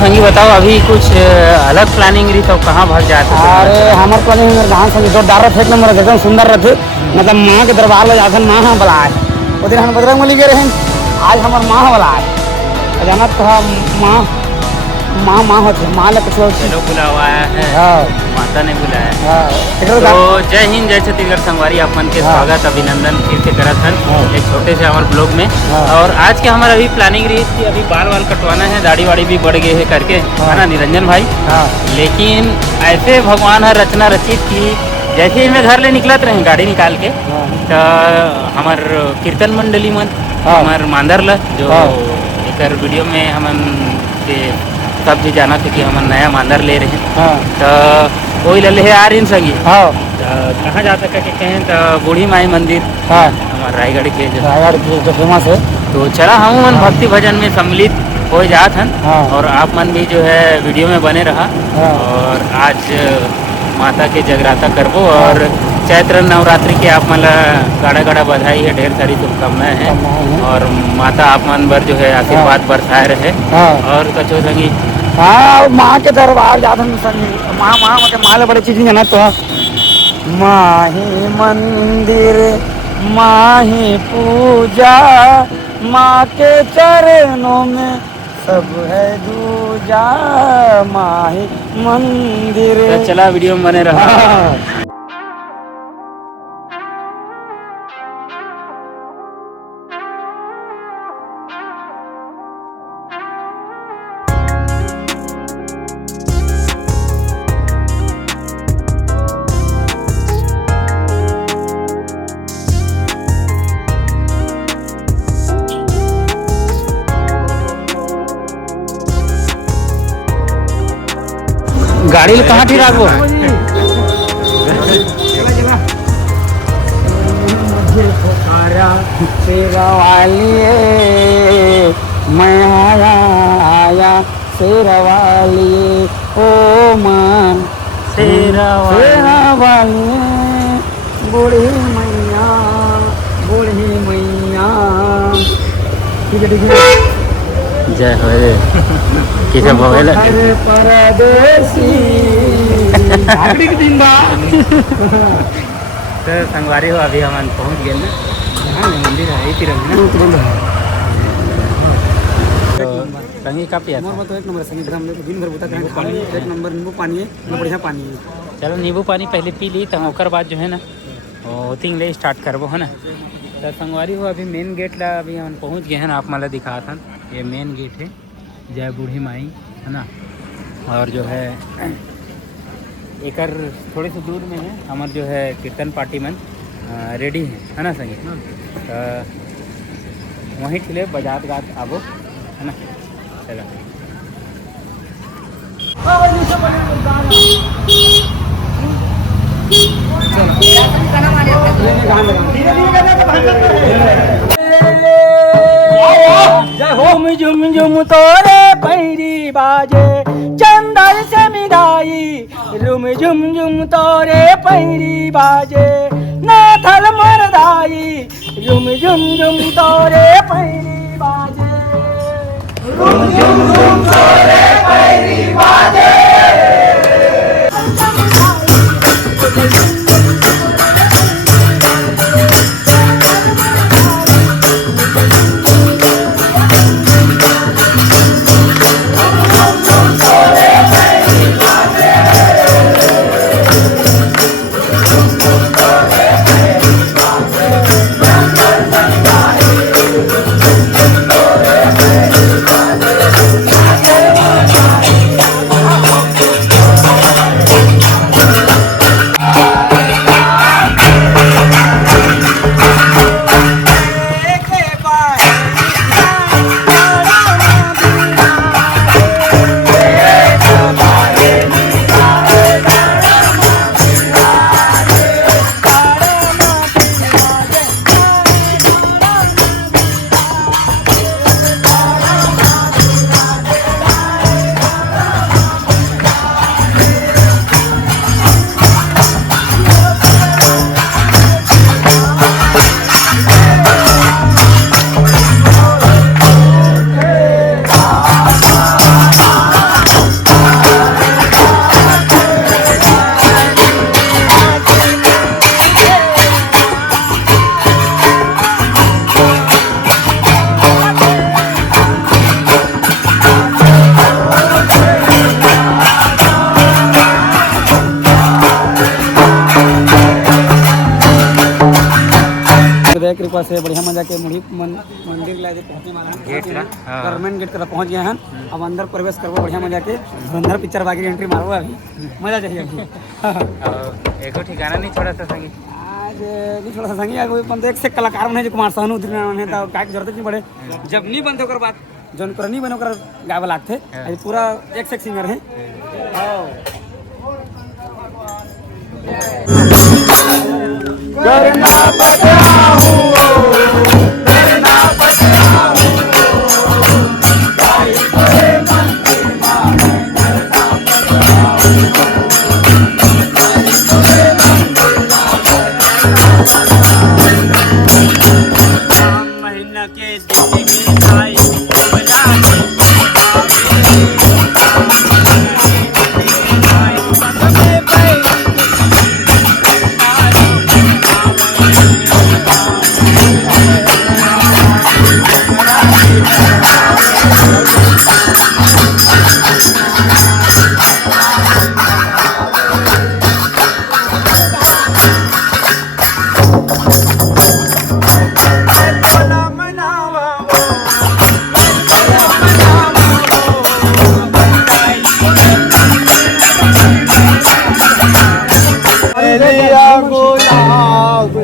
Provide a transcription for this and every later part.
संगी बताओ अभी कुछ अलग प्लानिंग रही तो कहाँ भाग जाते? अरे हमारे प्लानिंग जहाँ से जो डार रथ एक नंबर एकदम सुंदर रथ मतलब माँ के दरबार ले जाते माँ हाँ बुलाए उधर हम बजरंगबली गए रहे आज हमारे माँ बुलाए जाना तो माँ माँ माँ होती माँ ले कुछ चलो बुलावा है, माता ने बुलाया। तो तो जय हिंद जय छत्तीसगढ़ संगवारी आप मन के स्वागत अभिनंदन फिर से करत हन एक छोटे से हमारे ब्लॉग में। और आज के हमारा अभी प्लानिंग रही थी अभी बाल कटवाना है, दाढ़ी वाड़ी भी बढ़ गए है करके है ना निरंजन भाई। लेकिन ऐसे भगवान है रचना रचित की जैसे ही मैं घर ले निकलत रहे गाड़ी निकाल के तो हमार कीर्तन मंडली मन हमार मांदर ला जो एक वीडियो में हमन के सब भी जाना थे कि हम नया मांदर ले रहे हैं तो वही ले आ रही संगी। कहाँ जा सके कहें तो बूढ़ी माई मंदिर हमारे रायगढ़ के जो फेमस है तो चला हम मन भक्ति भजन में सम्मिलित हो जात हन और आप मन भी जो है वीडियो में बने रहा। और आज माता के जगराता करबो और चैत्र नवरात्रि के आप मन गाड़ा गाड़ा बधाई है, ढेर सारी शुभकामनाएं हैं और माता आप मन बर जो है आशीर्वाद बरसाए रहे। और कचो संगी हाँ माँ के दरबार जाते संगी माँ माँ मतलब माँ ले बड़ी चीज नहीं है तो माही मंदिर माही पूजा माँ के चरणों में सब है दूजा माही मंदिर। तो चला वीडियो में बने रहा। गाड़ी ले कहाँ ठीक वो शेरा वाली मैं आया शेरा वाली ओ माँ शेरा वाली बूढ़ी मैया ठीक है जय हो रे किसे भवेल परदेसी तो संगवारी हो अभी हम पहुंच गए ना मंदिर है ही तो रंगी का पिया तो एक नंबर संगीत हम लोग दिन भर बता करेंगे पानी एक नंबर नींबू पानी है बढ़िया पानी है। चलो नींबू पानी पहले पी ली तो ओकर बाद जो है ना वो थिंग ले स्टार्ट करबो है ना। तो संगवारी हो अभी मेन गेट ला अभी हम पहुंच गए हैं ना आप मला दिखा था ये मेन गेट है जय बूढ़ी माई है ना। और जो है एकर थोड़े से दूर में है हमार जो है कीर्तन पार्टी मन रेडी है ना संगी तो वहीं खिले बजात गात आबो है ना। चला झुम झुम झुम तोरे पैरी बाजे चंदन से मिराई झुम झुम झुम तोरे पैरी बाजे नाथल मरदाई झुम झुम झुम तोरे पैरी बाजे झुम झुम झुम तोरे पैरी बाजे। बस है बढ़िया मजा के मुड़ी मंदिर लागे पहुंचे वाला गेट ला, हाँ। गवर्नमेंट गेट तक पहुंच गए हैं। अब अंदर प्रवेश करबो बढ़िया मजा के अंदर पिक्चर बाकी एंट्री मारबो अभी मजा चाहिए अभी। और एको ठिकाना नहीं छोड़ा था संगी। आज नहीं थोड़ा सा संगी आगे बंदे एक से कलाकार बने जो कुमार सानू उतरना है तो का जरूरत नहीं पड़े जब नहीं बंद होकर बात जौन करनी बने ओकर गावे लागथे आज पूरा एक से एक सिंगर है। करना पड़ाऊं करना पड़ाऊं भाई तेरे मंदिर माने करना पड़ाऊं भाई तेरे मंदिर माने महीना के दिन में भाई बजा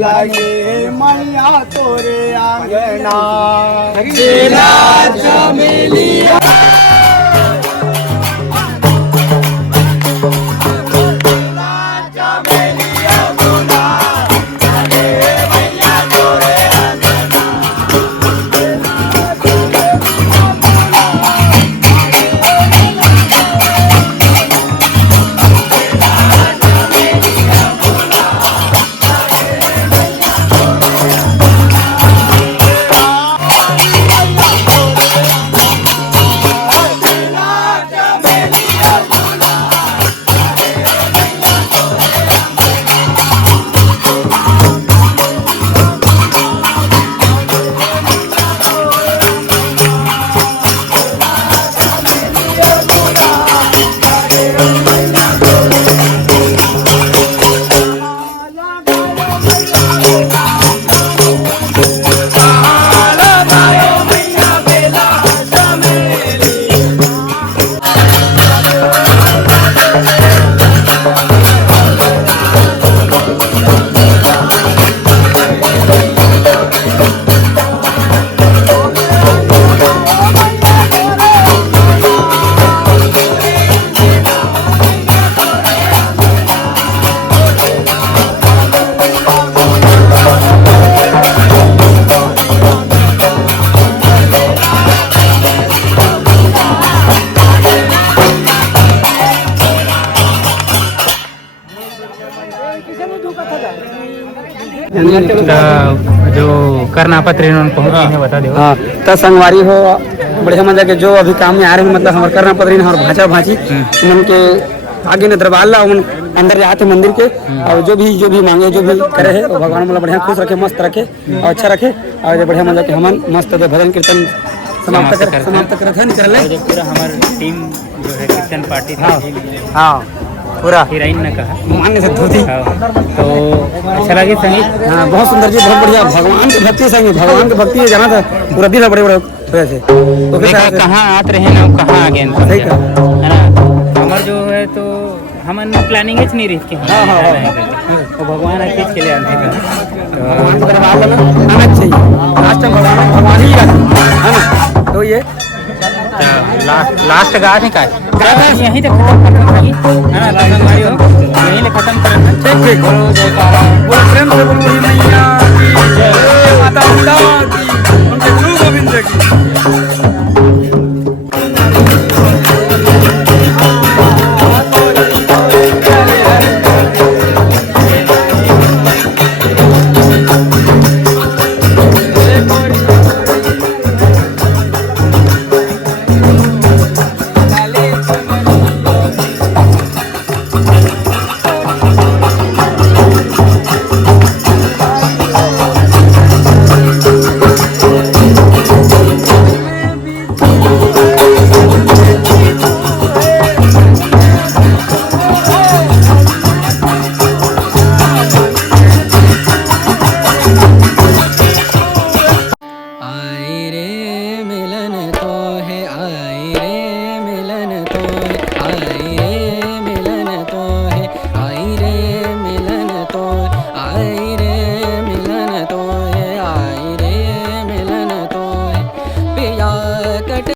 लागे मैया तोरे आंगना बेला चमेलिया जो करनापा ट्रेन पहुंच गई है बता दो। हाँ तो संगवारी हो बढ़िया मजा के जो अभी काम में आ रहे हैं मतलब हमारे करना पत्रीन और भाचा भाची उनके आगे ने दरबार ला उन अंदर जाते मंदिर के और जो भी मांगे जो भी करे है भगवान मतलब बढ़िया खुश रखे मस्त रखे और अच्छा रखे और जो बढ़िया मजा के हम मस्त भजन कीर्तन समाप्त कर निकल ले पूरा हमारी टीम जो है कीर्तन पार्टी हाँ पूरा हीरोइन ने कहा मान्य से धोती तो अच्छा लगे संगीत। हाँ बहुत सुंदर जी बहुत बढ़िया भगवान की भक्ति संगीत भगवान की भक्ति जाना था पूरा दिन बड़े बड़े वैसे तो कहाँ आते रहे ना कहाँ आ गए सही है ना हमारे जो है तो हमन प्लानिंग ही नहीं रही कि तो भगवान खींच के ले आते भगवान को दरबार आना चाहिए लास्ट में भगवान ही है ना तो ये लास्ट गा है का यहीं तक खत्म करना है ना हमारी हो यहीं ले खत्म करना ठीक बोलो जयकारा बोलो प्रेम से बोलो मैया की जय माता की